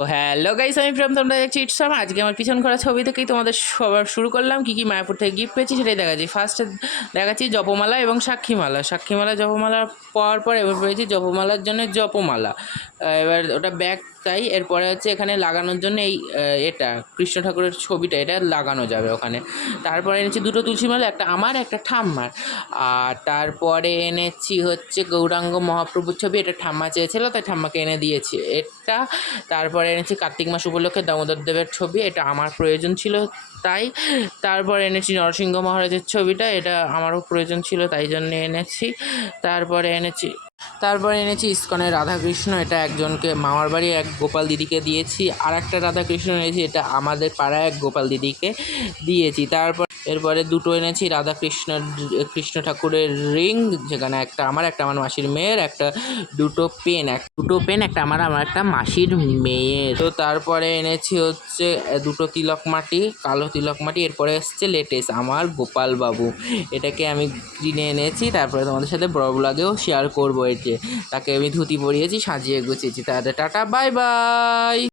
তো hello guys, আমি প্রেম, তোমরা দেখছি ইটসাম। আজকে আমার পিছন করা ছবি থেকেই তোমাদের সবার শুরু করলাম। কী কী মায়াপুর থেকে গিফট পেয়েছি সেটাই দেখাচ্ছি। ফার্স্টে দেখাচ্ছি জপমালা এবং সাক্ষীমালা। সাক্ষীমালা জপমালা পাওয়ার পর এবার পেয়েছি জপমালার জন্য জপমালা। এবার ওটা ব্যাগ তাই। এরপরে হচ্ছে এখানে লাগানোর জন্য এই এটা কৃষ্ণ ঠাকুরের ছবিটা, এটা লাগানো যাবে ওখানে। তারপরে এনেছি দুটো তুলসী মালা, একটা আমার একটা ঠাম্মার। আর তারপরে এনেছি হচ্ছে গৌরাঙ্গ মহাপ্রভুর ছবি, এটা ঠাম্মা চেয়েছিল তাই ঠাম্মাকে এনে দিয়েছি এটা। তারপরে এনেছি কার্তিক মাস উপলক্ষে দামোদর দেবের ছবি, এটা আমার প্রয়োজন ছিল তাই। তারপরে এনেছি নরসিংহ মহারাজের ছবিটা, এটা আমারও প্রয়োজন ছিল তাই জন্য এনেছি। তারপরে এনেছি ইস্কনের রাধাকৃষ্ণ, এটা একজনকে মামার বাড়ি এক গোপাল দিদিকে দিয়েছি। আর একটা রাধাকৃষ্ণ এনেছি, এটা আমাদের পাড়ায় এক গোপাল দিদিকে দিয়েছি। এরপরে দুটো এনেছি কৃষ্ণ ঠাকুরের রিং, যেখানে একটা আমার মাসির মেয়ের, দুটো পেন একটা আমার একটা মাসির মেয়ের। তো তারপরে এনেছি হচ্ছে দুটো তিলক মাটি, কালো তিলক মাটি। এরপরে এসছে লেটেস্ট আমার গোপাল বাবু, এটাকে আমি কিনে এনেছি। তারপরে তোমাদের সাথে বড় ব্লগেও শেয়ার করবো। তাকে আমি ধুতি পরিয়েছি, সাজিয়ে গুছিয়েছি। তাহলে টাটা, বাই বাই।